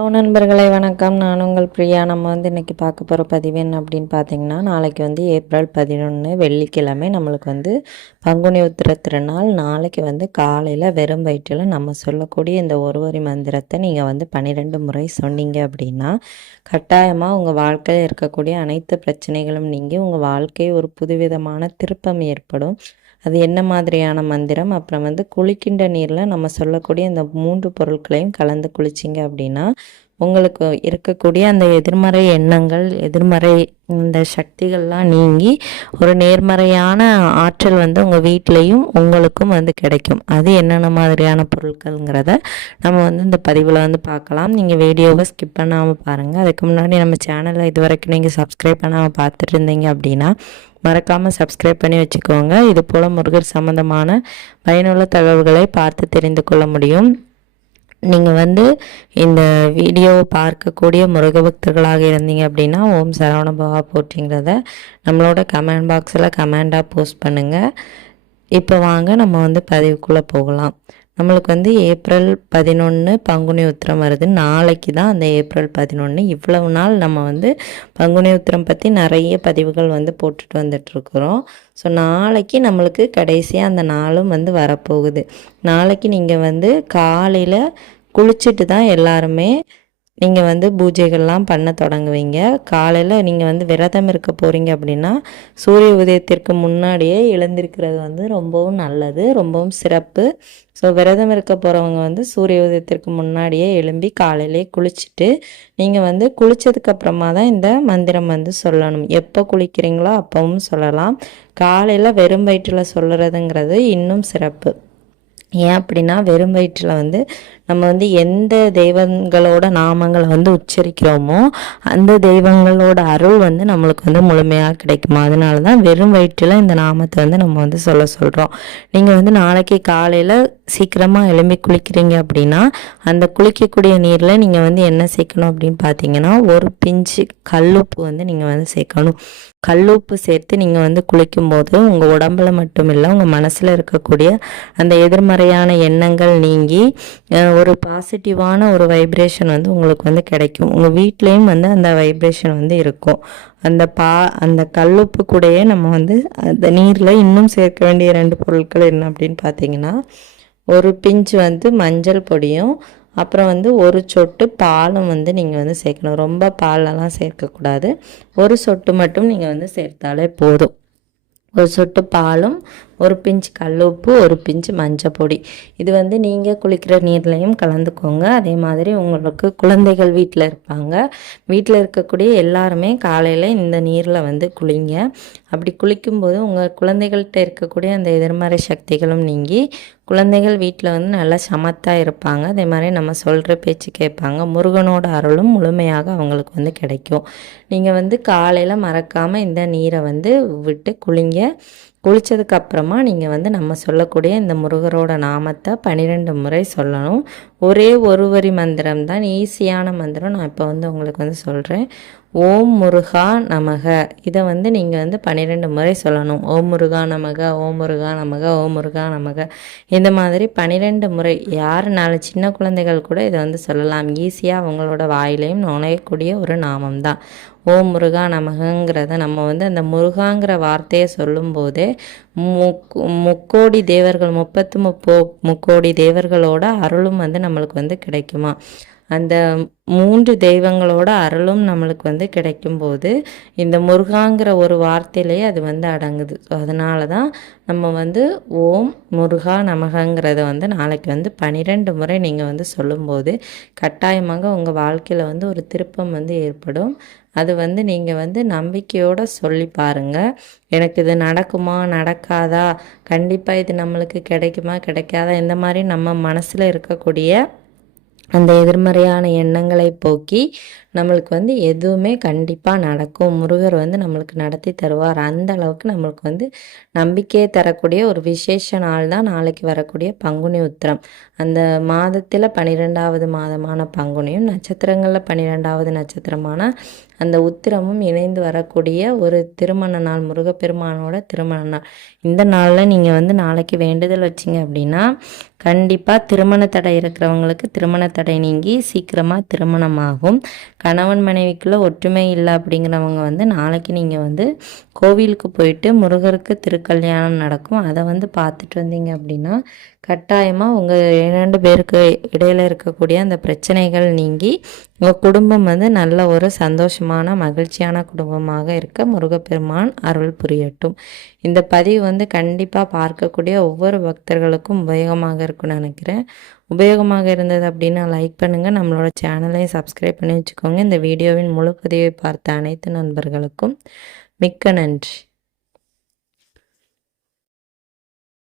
Hello நண்பர்களே, வணக்கம். நான் உங்கள் பிரியா. நம்ம இன்றைக்கி பார்க்க போகிற பதிவு என்ன அப்படின்னு பார்த்தீங்கன்னா, நாளைக்கு ஏப்ரல் 11 வெள்ளிக்கிழமை நம்மளுக்கு பங்குனி உத்திர திருநாள். நாளைக்கு காலையில் வெறும் வயிற்றில் நம்ம சொல்லக்கூடிய இந்த ஒரு வரி மந்திரத்தை நீங்கள் 12 முறை சொன்னீங்க அப்படின்னா கட்டாயமாக உங்கள் வாழ்க்கையில் இருக்கக்கூடிய அனைத்து பிரச்சனைகளும் நீங்கி உங்கள் வாழ்க்கை ஒரு புதுவிதமான திருப்பம் ஏற்படும். அது என்ன மாதிரியான மந்திரம், அப்புறம் குளிக்கின்ற நீரில் நம்ம சொல்லக்கூடிய இந்த 3 பொருட்களையும் கலந்து குளிச்சிங்க அப்படின்னா உங்களுக்கு இருக்கக்கூடிய அந்த எதிர்மறை எண்ணங்கள், எதிர்மறை இந்த சக்திகள்லாம் நீங்கி ஒரு நேர்மறையான ஆற்றல் உங்கள் வீட்லேயும் உங்களுக்கும் கிடைக்கும். அது என்னென்ன மாதிரியான பொருட்கள்ங்கிறத நம்ம இந்த பதிவில் பார்க்கலாம். நீங்கள் வீடியோவை ஸ்கிப் பண்ணாமல் பாருங்கள். அதுக்கு முன்னாடி நம்ம சேனலை இது வரைக்கும் நீங்கள் சப்ஸ்கிரைப் பண்ணாமல் பார்த்துட்டு இருந்தீங்க அப்படின்னா மறக்காமல் சப்ஸ்கிரைப் பண்ணி வச்சுக்கோங்க. இது போல் முருகர் சம்மந்தமான பயனுள்ள தகவல்களை பார்த்து தெரிந்து கொள்ள முடியும். நீங்கள் இந்த வீடியோவை பார்க்கக்கூடிய முருக பக்தர்களாக இருந்தீங்க அப்படின்னா ஓம் சரவண பவா போற்றிங்கிறத நம்மளோட கமெண்ட் பாக்ஸில் கமெண்டாக போஸ்ட் பண்ணுங்கள். இப்போ வாங்க நம்ம பதிவுக்குள்ளே போகலாம். நம்மளுக்கு ஏப்ரல் 11 பங்குனி உத்திரம் வருது. நாளைக்கு தான் அந்த ஏப்ரல் 11. இவ்வளவு நாள் நம்ம பங்குனி உத்திரம் பற்றி நிறைய பதிவுகள் போட்டுட்டு வந்துட்டுருக்குறோம். ஸோ நாளைக்கு நம்மளுக்கு கடைசியாக அந்த நாளும் வரப்போகுது. நாளைக்கு நீங்கள் காலையில் குளிச்சுட்டு தான் எல்லாருமே நீங்கள் பூஜைகள்லாம் பண்ண தொடங்குவீங்க. காலையில் நீங்கள் விரதம் இருக்க போகிறீங்க அப்படின்னா சூரிய உதயத்திற்கு முன்னாடியே எழுந்திருக்கிறது ரொம்பவும் நல்லது, ரொம்பவும் சிறப்பு. ஸோ விரதம் இருக்க போகிறவங்க சூரிய உதயத்திற்கு முன்னாடியே எழும்பி காலையிலே குளிச்சுட்டு நீங்கள் குளித்ததுக்கப்புறமா தான் இந்த மந்திரம் சொல்லணும். எப்போ குளிக்கிறீங்களோ அப்பவும் சொல்லலாம். காலையில் வெறும் வயிற்றில் சொல்கிறதுங்கிறது இன்னும் சிறப்பு. ஏன் அப்படின்னா வெறும் வயிற்றில் நம்ம எந்த தெய்வங்களோட நாமங்களை உச்சரிக்கிறோமோ அந்த தெய்வங்களோட அருள் நம்மளுக்கு முழுமையாக கிடைக்குமா. அதனால தான் வெறும் வயிற்றில் இந்த நாமத்தை நம்ம சொல்ல சொல்கிறோம். நீங்கள் நாளைக்கு காலையில் சீக்கிரமாக எழும்பி குளிக்கிறீங்க அப்படின்னா அந்த குளிக்கக்கூடிய நீரில் நீங்கள் என்ன சேர்க்கணும் அப்படின்னு பார்த்தீங்கன்னா ஒரு பிஞ்சு கல்லுப்பு நீங்கள் சேர்க்கணும். கல்லுப்பு சேர்த்து நீங்கள் குளிக்கும்போது உங்கள் உடம்புல மட்டும் இல்லை உங்கள் மனசில் இருக்கக்கூடிய அந்த எதிர்மறையான எண்ணங்கள் நீங்கி ஒரு பாசிட்டிவான ஒரு வைப்ரேஷன் உங்களுக்கு கிடைக்கும். உங்கள் வீட்லேயும் அந்த வைப்ரேஷன் இருக்கும். அந்த கல்லுப்பு கூடயே நம்ம அந்த நீரில் இன்னும் சேர்க்க வேண்டிய 2 பொருட்கள் என்ன அப்படின்னு பார்த்தீங்கன்னா ஒரு பிஞ்சு மஞ்சள் பொடியும் அப்புறம் ஒரு சொட்டு பாலும் நீங்கள் சேர்க்கணும். ரொம்ப பாலெல்லாம் சேர்க்கக்கூடாது. ஒரு சொட்டு மட்டும் நீங்கள் சேர்த்தாலே போதும். ஒரு சொட்டு பாலும் ஒரு பிஞ்சு கல்லுப்பு ஒரு பிஞ்சு மஞ்சள் பொடி. இது நீங்கள் குளிக்கிற நீர்லையும் கலந்துக்கோங்க. அதே மாதிரி உங்களுக்கு குழந்தைகள் வீட்டில் இருப்பாங்க. வீட்டில் இருக்கக்கூடிய எல்லாருமே காலையில் இந்த நீரில் குளிங்க. அப்படி குளிக்கும்போது உங்கள் குழந்தைகள்கிட்ட இருக்கக்கூடிய அந்த எதிர்மறை சக்திகளும் நீங்கி குழந்தைகள் வீட்டில் நல்லா சமத்தாக இருப்பாங்க. அதே மாதிரி நம்ம சொல்கிற பேச்சு கேட்பாங்க. முருகனோட அருளும் முழுமையாக அவங்களுக்கு கிடைக்கும். நீங்கள் காலையில் மறக்காமல் இந்த நீரை விட்டு குளிங்க. குளித்ததுக்கப்புறமா நீங்கள் நம்ம சொல்லக்கூடிய இந்த முருகரோட நாமத்தை 12 முறை சொல்லணும். ஒரே ஒரு வரி மந்திரம் தான், ஈஸியான மந்திரம். நான் இப்போ உங்களுக்கு சொல்கிறேன். ஓம் முருகா நமக. இதை நீங்கள் 12 முறை சொல்லணும். ஓம் முருகா நமக, ஓம் முருகா நமக, ஓம் முருகா நமக. இந்த மாதிரி 12 முறை. யாருனாலும் சின்ன குழந்தைகள் கூட இதை சொல்லலாம். ஈஸியாக அவங்களோட வாயிலையும் நுழையக்கூடிய ஒரு நாமம் தான் ஓம் முருகா நமகங்கிறத. நம்ம அந்த முருகாங்கிற வார்த்தையை சொல்லும்போதே முக்கோடி தேவர்கள் 33 தேவர்களோட அருளும் நம்மளுக்கு கிடைக்குமா. அந்த 3 தெய்வங்களோட அருளும் நம்மளுக்கு கிடைக்கும்போது இந்த முருகாங்கிற ஒரு வார்த்தையிலேயே அது அடங்குது. ஸோ அதனால தான் நம்ம ஓம் முருகா நமகங்கிறத நாளைக்கு 12 முறை நீங்கள் சொல்லும்போது கட்டாயமாக உங்கள் வாழ்க்கையில் ஒரு திருப்பம் ஏற்படும். அது நீங்கள் நம்பிக்கையோடு சொல்லி பாருங்கள். எனக்கு இது நடக்குமா நடக்காதா, கண்டிப்பாக இது நம்மளுக்கு கிடைக்குமா கிடைக்காதா, இந்த மாதிரி நம்ம மனசில் இருக்கக்கூடிய அந்த எதிர்மறையான எண்ணங்களை போக்கி நம்மளுக்கு வந்து எதுவுமே கண்டிப்பாக நடக்கும். முருகர் வந்து நம்மளுக்கு நடத்தி தருவார். அந்த அளவுக்கு நம்மளுக்கு வந்து நம்பிக்கையை தரக்கூடிய ஒரு விசேஷ நாள் தான் நாளைக்கு வரக்கூடிய பங்குனி உத்திரம். அந்த மாதத்தில் 12வது மாதமான பங்குனியும், நட்சத்திரங்களில் 12வது நட்சத்திரமான அந்த உத்திரமும் இணைந்து வரக்கூடிய ஒரு திருமண நாள், முருகப்பெருமானோட திருமண நாள். இந்த நாளில் நீங்கள் வந்து நாளைக்கு வேண்டுதல் வச்சிங்க அப்படின்னா கண்டிப்பாக திருமண தடை இருக்கிறவங்களுக்கு திருமண தடை நீங்கி சீக்கிரமாக திருமணமாகும். கணவன் மனைவிக்குள்ளே ஒற்றுமை இல்லை அப்படிங்கிறவங்க வந்து நாளைக்கு நீங்கள் வந்து கோவிலுக்கு போயிட்டு முருகருக்கு திருக்கல்யாணம் நடக்கும். அதை வந்து பார்த்துட்டு வந்தீங்க அப்படின்னா கட்டாயமாக உங்கள் 2 பேருக்கு இடையில இருக்கக்கூடிய அந்த பிரச்சனைகள் நீங்கி உங்கள் குடும்பம் வந்து நல்ல ஒரு சந்தோஷமான மகிழ்ச்சியான குடும்பமாக இருக்க முருகப்பெருமான் அருள் புரியட்டும். இந்த பதிவு வந்து கண்டிப்பாக பார்க்கக்கூடிய ஒவ்வொரு பக்தர்களுக்கும் உபயோகமாக இருக்கும்னு நினைக்கிறேன். உபயோகமாக இருந்தது அப்படின்னா லைக் பண்ணுங்கள், நம்மளோட சேனலையும் சப்ஸ்கிரைப் பண்ணி வச்சுக்கோங்க. இந்த வீடியோவின் முழு பதிவை பார்த்த அனைத்து நண்பர்களுக்கும் மிக்க நன்றி.